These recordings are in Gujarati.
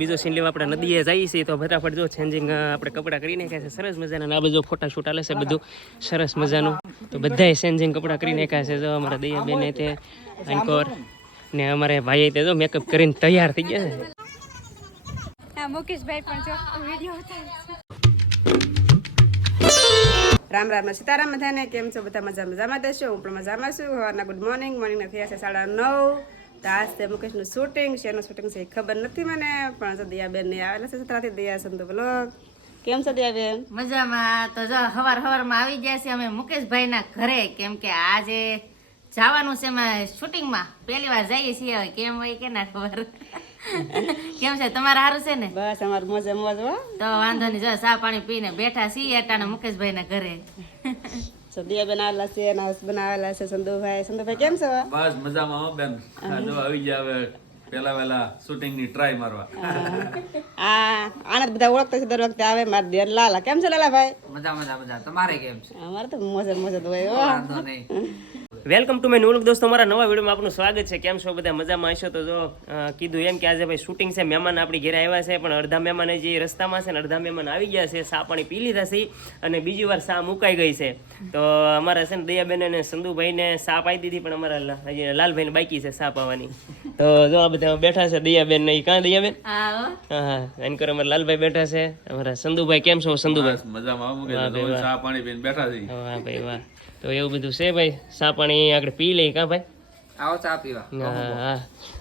બીજો સીન લેવા આપણે નદીએ જઈએ છીએ તો ફટાફટ જો ચેન્જિંગ આપણે કપડાં કરી નાખ્યા છે. સરસ મજાના આ બધું ફોટા શૂટ આલે છે બધું. સરસ મજાનું. તો બધાએ ચેન્જિંગ કપડાં કરી નાખ્યા છે જો અમારા દયા બેને તે અંકોર ને અમારે ભાઈએ તે જો મેકઅપ કરીને તૈયાર થઈ ગયા છે. મુકેશભાઈ પણ જો વીડિયો રામ રામ સીતારામ બધાને. કેમ છો? બધા મજા મજામાં દેશો હું પણ મજામાં છું. સવારના ગુડ મોર્નિંગ મોર્નિંગના થયા છે સાડા નવ. તો આજ તે મુકેશનું શૂટિંગ શેનું શૂટિંગ છે એ ખબર નથી મને. પણ સદિયાબેન દયાબેન ને આવેલા છે સતરાથી દયા સંતો બોલો. કેમ છો દયાબેન મજામાં. તો જો હવાર હવારમાં આવી ગયા છે અમે મુકેશભાઈના ઘરે. કેમ કે આજે જવાનું છે અમે શૂટિંગમાં પહેલી વાર જઈએ છીએ કેમ હોય કે ના ખબર? કેમ છે? તમારે સારું છે ને? બસ અમારે મોજે મોજ હો. તો વાંધો નહીં. જો ચા પાણી પીને બેઠા છીએ અટાણે મુકેશભાઈના ઘરે. તો બનાવેલા આવેલા છે એના હસબન્ડ આવેલા છે સંધુભાઈ. સંધુભાઈ કેમ છો? બસ મજામાં હો બેન. જો આવી ગયા હવે પેલા વેલા શૂટિંગની ટ્રાય મારવા આ આને બધા ઓળખતા છે દર વખતે આવે. માર દેર લાલા. કેમ છે લાલાભાઈ? મજા મજા મજા. તમારે કેમ છે? અમારે તો મોજે મોજે તો હોય હો. વાંધો નહીં. વેલકમ ટુ માય ન્યૂ દોસ્તો મારા નવા વિડીયોમાં આપનું સ્વાગત છે. કેમ છો બધા? મજામાં હશો? તો જો કીધું એમ કે આજે ભાઈ શૂટિંગ છે. મહેમાન આપણી ઘરે આવ્યા છે પણ અડધા મહેમાન જે રસ્તામાં છે ને અડધા મહેમાન આવી ગયા છે. સા પાણી પી લીધા છે અને બીજી વાર સા મુકાઈ ગઈ છે. તો અમારા છે ને દયાબેન અને સંધુભાઈને સા પાઈ દીધી પણ અમારા લાલભાઈ હજી લાલભાઈને બાકી છે સા પાવાની. તો જો આ બધા બેઠા છે દયાબેન ને કાં દયાબેન? હા. હા હા. એન કર અમારા લાલભાઈ બેઠા છે. અમારા સંધુભાઈ કેમ છો સંધુભાઈ? મજામાં સા પાણી બેઠા છે. વાહ ભાઈ વાહ. તો એવું બધું છે ભાઈ? સા પાણી આગળ પી લઈ કાં ભાઈ? આવો ચા પીવા.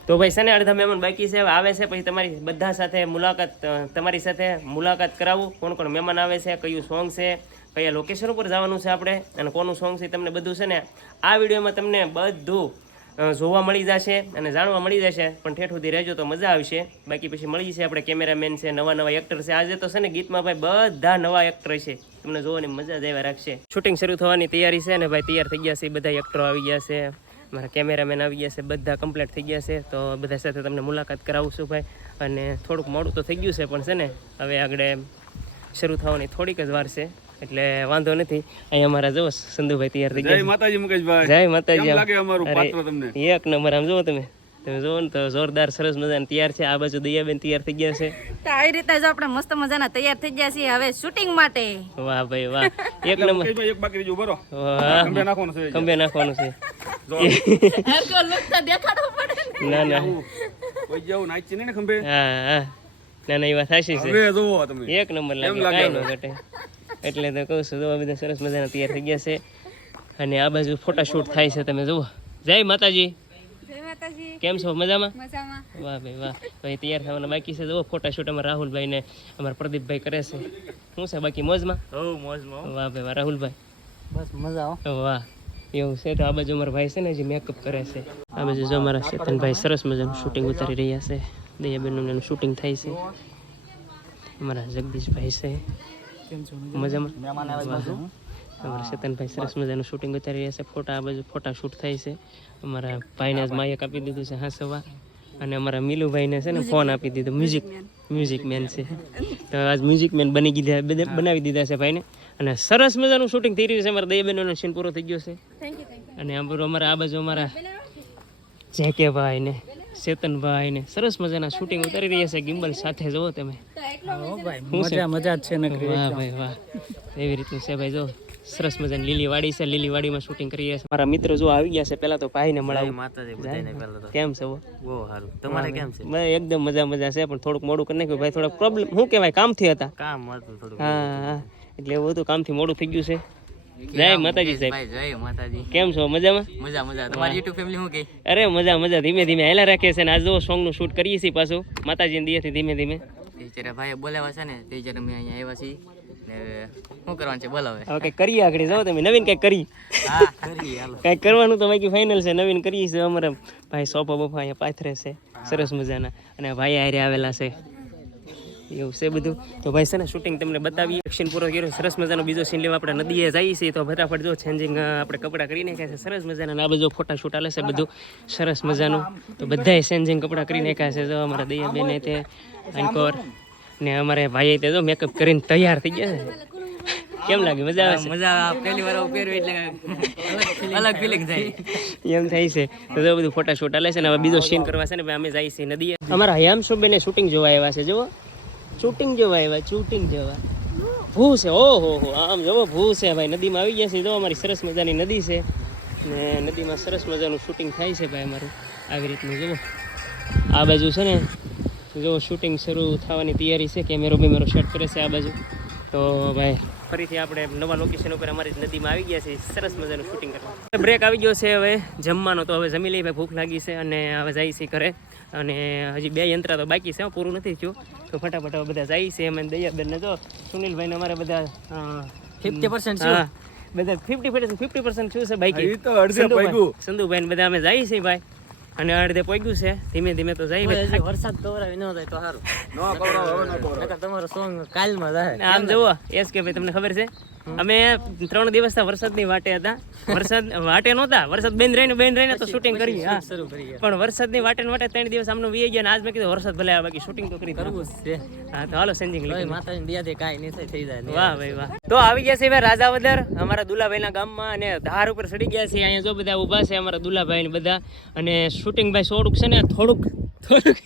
તો ભાઈ છે ને અડધા મહેમાન બાકી છે આવે છે પછી તમારી બધા સાથે મુલાકાત તમારી સાથે મુલાકાત કરાવું. કોણ કોણ મહેમાન આવે છે કયું સોંગ છે કયા લોકેશન ઉપર જવાનું છે આપણે અને કોનું સોંગ છે તમને બધું છે ને આ વિડીયોમાં તમને બધું જોવા મળી જશે અને જાણવા મળી જશે. પણ ઠેઠ સુધી રહેજો તો મજા આવશે. બાકી પછી મળી જશે આપણે કેમેરામેન છે, નવા નવા એક્ટર છે. આજે તો છે ને ગીતમાં ભાઈ બધા નવા એક્ટર છે. તમને જોવાની મજા જ આવ્યા રાખશે. શૂટિંગ શરૂ થવાની તૈયારી છે ને ભાઈ તૈયાર થઈ ગયા છે. બધા એક્ટરો આવી ગયા છે. મારા કેમેરામેન આવી ગયા છે. બધા કમ્પ્લીટ થઈ ગયા છે. તો બધા સાથે તમને મુલાકાત કરાવું છું ભાઈ. અને થોડુંક મોડું તો થઈ ગયું છે પણ છે ને, હવે આગળ શરૂ થવાની થોડીક જ વાર છે. એટલે વાંધો નથી. અહીંયા અમારા જો સંધુભાઈ તૈયાર થઈ જય ગયા માતાજી મુકેશભાઈ. જય માતાજી લાગે અમારું પાત્ર તમને? એક નંબર આમ જુઓ તમે. તમે જુઓ ને તો જોરદાર સરસ મજાના તૈયાર છે. આ બાજુ દયાબેન તૈયાર થઈ ગયા છે. તો આવી રીતે જો આપણે મસ્ત મજાના તૈયાર થઈ ગયા છીએ હવે શૂટિંગ માટે. વાહ ભાઈ વાહ. એક નંબર. એક બાકી જો ભરો કંબે નાખવાનું છે. કંબે નાખવાનું છે. હરકો look તો દેખાડો પડે ના. ના કોઈ જાવ નાચી ને ખંભે. હા હા. ના ના એ વાત સાચી છે. હવે જોવો તમે. એક નંબર લાગે કાઈ ન ઘટે. એટલે તો કહું છું જો બધા સરસ મજાના તૈયાર થઈ ગયા છે. અને આ બાજુ ફોટોશૂટ થાય છે તમે જુઓ. જય માતાજી. કેમ છો? મજામાં? મજામાં. વાહ ભાઈ વાહ. ભાઈ તૈયાર થવાના બાકી છે જુઓ ફોટોશૂટ અમારા રાહુલભાઈ ને અમારા પ્રદીપભાઈ કરે છે. શું છે બાકી મોજમાં? હો મોજમાં વાહ ભાઈ વાહ રાહુલભાઈ. બસ મજા આવો વાહ એવું છે તો આ બાજુ અમારા ભાઈ છે ને જે મેકઅપ કરે છે. આ બાજુ જો અમારા ચેતનભાઈ સરસ મજાનું શૂટિંગ ઉતારી રહ્યા છે. દયાબેનનું એનું શૂટિંગ થાય છે. અમારા જગદીશભાઈ છે. મજામાં? અમારા ચેતનભાઈ સરસ મજાનું શૂટિંગ ઉતારી રહ્યા છે. ફોટા આ બાજુ ફોટા શૂટ થાય છે. અમારા ભાઈને જ માયક આપી દીધું છે હાંસવા. અને અમારા મિલુભાઈને છે ને ફોન આપી દીધો. મ્યુઝિક મ્યુઝિક મેન છે. તો આજ મ્યુઝિક મેન બની દીધા બનાવી દીધા છે ભાઈને. અને સરસ મજાનું શૂટિંગ થઈ રહ્યું છે. અમારા દયાબેનનો સીન પૂરો થઈ ગયો છે. અને આ બધું અમારા આ બાજુ અમારા જેકેભાઈ ને ચેતનભાઈ ને સરસ મજાના શૂટિંગ ઉતારી રહ્યા છે. ગિમ્બલ સાથે જવો તમે. મજા મજા જ છે નકરી વાહ ભાઈ વાહ. એવી રીતનું છે ભાઈ જો. સરસ મજાની લીલી વાડી છે લીલી વાડીમાં શૂટિંગ કરીએ છીએ. મારા મિત્રો જો આવી ગયા છે પેલા તો ભાઈ ને મળાવું. માતાજી બધાને પહેલા તો. કેમ છે બહુ સારું. તમારે કેમ છે? બસ એકદમ મજા મજા છે પણ થોડુંક મોડું કરી નાખ્યું. ભાઈ થોડાક પ્રોબ્લેમ શું કહેવાય કામથી હતા. કામ હતું થોડું હા હા. એટલે એવું હતું કામથી મોડું થઈ ગયું છે. જય માતાજી સાહેબ. જય માતાજી. કેમ છો મજામાં? મજા મજા. તમારી યુટ્યુબ ફેમિલી શું કે અરે મજા મજા. ધીમે ધીમે હેલા રાખે છે ને આજ જો સોંગનું શૂટ કરીએ છીએ પાછું. માતાજીની દિયાથી ધીમે ધીમે. તે જ્યારે ભાઈએ બોલાવ્યા છે ને તે જરા મેં અહીંયા આવ્યા છીએ ને શું કરવાનું છે બોલાવે. હવે કંઈક કરીએ આગળ જાઓ તમે નવીન કંઈક કરી. હા કરી હાલો. કંઈક કરવાનું તો બાકી ફાઇનલ છે નવીન કરીએ છે અમારા. ભાઈ સોફા બફા અહીંયા પાથરે છે સરસ મજાના. અને ભાઈ હારે આવેલા છે. એવું છે બધું. તો ભાઈ છે ને શૂટિંગ તમને બતાવીએ. એક્શન પૂરો કર્યો સરસ મજાનો બીજો સીન લેવા આપણે નદીએ જઈએ છીએ. તો ફટાફટ જો ચેન્જિંગ આપણે કપડાં કરી નાખ્યા છે સરસ મજાના. આ બધો ફોટા શૂટ આલે છે બધું. સરસ મજાનું. તો બધાય ચેન્જિંગ કપડાં કરી નાખ્યા છે. જો અમારા દયા બેન તે અંકોર ને અમારે ભાઈએ તે જો મેકઅપ કરીને તૈયાર થઈ ગયા કેમ લાગે મજા આવે મજા આવે. પહેલી વાર પહેર્યું એટલે અલગ ફિલિંગ થાય. એમ થાય છે. તો જો બધું ફોટા શોટા છે ને હવે બીજો સીન કરવા છે ને ભાઈ અમે જઈએ છીએ નદીએ. અમારા હયામ સુબેને શૂટિંગ જોવા આવ્યા છે જુઓ. શૂટિંગ જોવા આવ્યા શૂટિંગ જોવા. ભૂ છે ઓહો હો આમ જુઓ ભૂ છે. ભાઈ નદીમાં આવી ગયા છે. જો અમારી સરસ મજાની નદી છે. ને નદીમાં સરસ મજાનું શૂટિંગ થાય છે ભાઈ અમારું. આવી રીતનું જુઓ. આ બાજુ છે ને જો શૂટિંગ શરૂ થવાની તૈયારી છે કેમેરો બેમેરો સેટ કરે છે આ બાજુ. તો ભાઈ ફરીથી આપણે નવા લોકેશન ઉપર અમારી નદીમાં આવી ગયા છે સરસ મજાનું શૂટિંગ કરવા. બ્રેક આવી ગયો છે હવે જમવાનો તો હવે જમી લઈ ભાઈ ભૂખ લાગી છે અને હવે જાય છે ઘરે. અને હજી બે યંત્ર તો બાકી છે હો, પૂરું નથી થયું. તો ફટાફટ હવે બધા જાય છે અમે દયાબેન ને જો સુનિલભાઈ ને અમારે બધા ફિફ્ટી પર્સન્ટ બધા ફિફ્ટી ફિફ્ટી પર્સન્ટ શું છે બાઈક સંધુભાઈ ને બધા અમે જાય છે ભાઈ. અને અડધે પોગ્યું છે. ધીમે ધીમે તો જાય. વરસાદ કવરાવી ન થાય તો સારું તમારો સોંગ કાલમાં જાય આમ જુઓ એસ કે ભાઈ તમને ખબર છે? અમે ત્રણ દિવસ વરસાદની વાટે હતા. વરસાદ વાટે નહોતા. વરસાદ બેન રહીને બેન રહીને તો શૂટિંગ કરી હા. શરૂ કરી પણ વરસાદની વાટે ને વાટે ત્રણ દિવસ આમનો વી ગયા આજ મેં કીધું વરસાદ ભલે આવે બાકી શૂટિંગ તો કરી કરવું છે. હા તો હાલો સેન્જિંગ તોય માતાજીની દયાથી કાંઈ નહીં થઈ જાય વાહ ભાઈ વાહ. તો આવી ગયા છે રાજા રાજાવદર અમારા દુલાભાઈના ગામમાં અને ધાર ઉપર ચડી ગયા છે. અહીંયા જો બધા ઊભા છે અમારા દુલાભાઈ ને બધા. અને શૂટિંગ ભાઈ થોડુંક છે ને થોડુંક થોડુંક.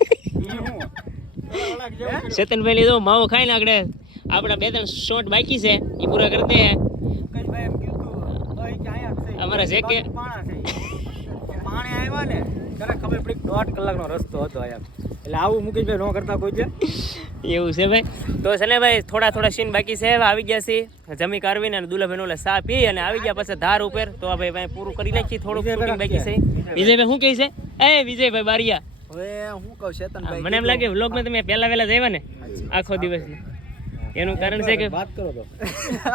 ચેતનભાઈ લીધો માવો ખાઈને આગળ આપણા બે ત્રણ શોટ બાકી છે એ પૂરા કરી દે. અમારા જે કે પાણી આવ્યા ને ત્યારે ખબર પડી કે દોઢ કલાકનો રસ્તો હતો અહીંયા એટલે આવું મુકેશભાઈ ન કરતા કોઈ છે? એવું છે ભાઈ? તો છે ને ભાઈ થોડા થોડા સીન બાકી છે આવી ગયા છે. જમી કારવીને અને દુલાભાઈ ઓલે સા પી અને આવી ગયા પછી ધાર ઉપર. તો આ ભાઈ ભાઈ પૂરું કરી નાખી થોડુંક શૂટિંગ બાકી છે. વિજયભાઈ શું કહે છે? એ વિજયભાઈ બારિયા. હવે હું કહું છે મને એમ લાગે વ્લોગમાં તમે પહેલા વહેલા જ આવ્યા ને આખો દિવસ. એનું કારણ છે કે વાત કરો તો.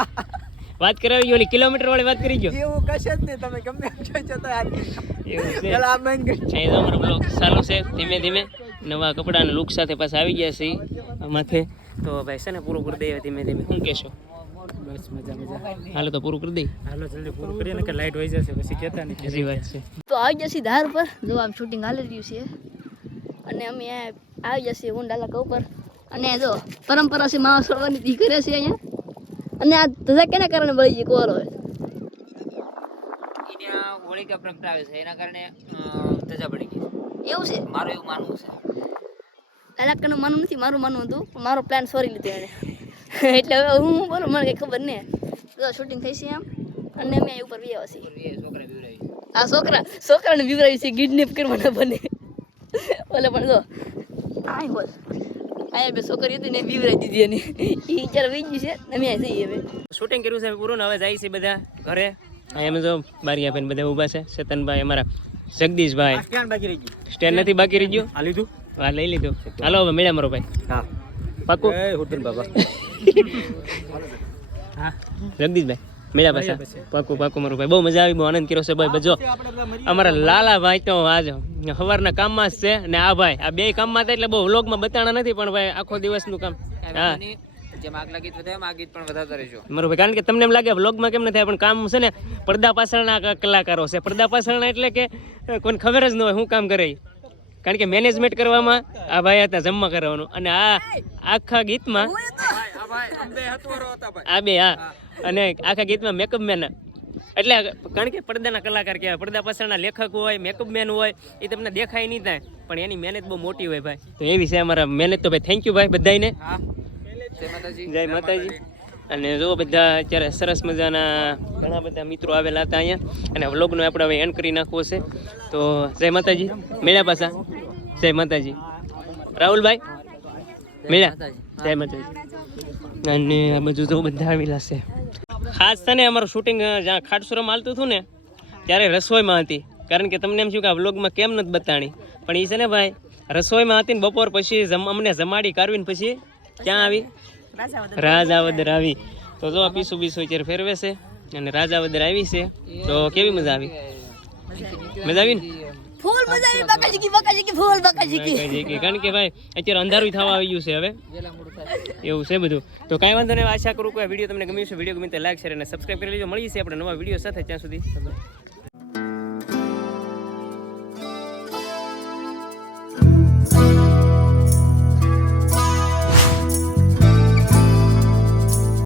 વાત કરાવી ઓલી કિલોમીટર વાળી વાત કરી ગયો. એવું કશે જ નહીં તમે ગમે એમ જોઈ જતો આજ એવું છે. ચાલો આ કરી અમારો બ્લોગ ચાલુ છે ધીમે ધીમે. નવા કપડાના લુક સાથે પાછા આવી ગયા છે માથે તો ભાઈ છે ને પૂરું કરી દઈએ ધીમે ધીમે. શું કહેશો? બસ મજા મજા. હાલો તો પૂરું કરી દઈ. હાલો જલ્દી પૂરું કરીએ ને કે લાઈટ વહી જશે પછી કહેતા નહીં હજી વાત છે. તો આવી જશે ધાર પર. જો આમ શૂટિંગ હાલી રહ્યું છે. અને અમે આવી જશે ઊંડાલા કઉ પર. અને જો પરંપરા છે માવા છોડવાની દીકરી છે અહીંયા. અને આ ધજા કેના કારણે વળી ગઈ કોરો? હોળિકા પ્રગટાવે છે એના કારણે ધજા પડી ગઈ એવું છે? મારું એવું માનવું છે. કલાકારનું માનવું નથી મારું માનવું હતું પણ મારો પ્લાન સોરી લીધો એને. એટલે હવે હું બોલું મને કંઈ ખબર નહીં. તો શૂટિંગ થઈ છે આમ અને અમે અહીં ઉપર વ્યા છીએ આ છોકરા છોકરાને બીવરાવી છે કિડનેપ કરવાના બને. ઓલે પણ જો આ બોલ આયા બે છોકરી હતી ને બીવરાઈ દીધી એને એ વિચાર વીજી ગયું છે અમે આ જઈએ હવે. શૂટિંગ કર્યું છે પૂરું ને હવે જાય છે બધા ઘરે. એમ જો બારી ભાઈ બધા ઊભા છે. ચેતનભાઈ અમારા જગદીશભાઈ. સ્ટેન્ડ બાકી રહી ગયું. સ્ટેન્ડ નથી બાકી રહી ગયું? આ લીધું? હા લઈ લીધું. હાલો હવે મળ્યા મારો ભાઈ. હા. પાકું? એ હુદ્દીન બાબા હા જગદીશભાઈ. મળ્યા પાછા. પાકું પાકું મારું ભાઈ. બહુ મજા આવી બહુ આનંદ કર્યો છે ભાઈ. બજો. અમારા લાલાભાઈ તો આજ સવારના કામમાં જ છે. ને આ ભાઈ આ બે કામમાં હતા એટલે બહુ વ્લોગમાં બતાણા નથી પણ ભાઈ આખો દિવસનું કામ. હા. જેમ આગલા ગીત વધારે આ ગીત પણ વધારતા રહેજો મારું ભાઈ કારણ કે તમને એમ લાગે વ્લોગમાં કેમ નથી પણ કામ છે ને પડદા પાછળના કલાકારો છે. પડદા પાછળના એટલે કે કોઈને ખબર જ ન હોય શું કામ કરે. કારણ કે મેનેજમેન્ટ કરવામાં આ ભાઈ હતા જમવા કરવાનું. અને આ આખા ગીતમાં આ બે હા. અને આખા ગીતમાં મેકઅપ મેન એટલે કારણ કે પડદાના કલાકાર કહેવાય પડદા પાછળના લેખક હોય મેકઅપ મેન હોય એ તમને દેખાય નહીં થાય. પણ એની મહેનત બહુ મોટી હોય ભાઈ. તો એવી છે અમારા મહેનત તો ભાઈ. થેન્ક યુ ભાઈ બધાને જય માતાજી. જય માતાજી. અને જો બધા અત્યારે સરસ મજાના ઘણા બધા મિત્રો આવેલા હતા અહીંયા. અને વ્લોગનો આપણે હવે એન્ડ કરી નાખવો છે. તો જય માતાજી. મેળા પાછા. જય માતાજી. રાહુલભાઈ મેળા જય માતાજી. અને આ બધું તો બધા આવેલા છે. ખાસ છે ને અમારું શૂટિંગ જ્યાં ખાટસુરમાં હાલતું હતું ને ત્યારે રસોઈમાં હતી. કારણ કે તમને એમ થયું કે આ વ્લોગમાં કેમ નથી બતાણી? પણ એ છે ને ભાઈ રસોઈમાં હતી ને બપોર પછી જમ અમને જમાડી કાઢવીને પછી ક્યાં આવી? રાજાવદર. આવી. તો જો આ પીસું બીસું અત્યારે ફેરવે છે અને રાજાવદર આવી છે. તો કેવી મજા આવી. મજા આવી ને? ફૂલ મજા આવી. બકાજી કી બકાજી ફૂલ બકાજી કી. કઈ જગ્યાએ. કારણ કે ભાઈ અત્યારે અંધારું થવા આવી ગયું છે હવે. એવું છે બધું. તો કાંઈ વાંધો નહીં આશા કરું કે વીડિયો તમને ગમ્યું છે વીડિયો ગમે તે લાઈક શેર અને સબસ્ક્રાઈબ કરી લેજો. મળીએ છીએ આપણે નવા વીડિયો સાથે ત્યાં સુધી.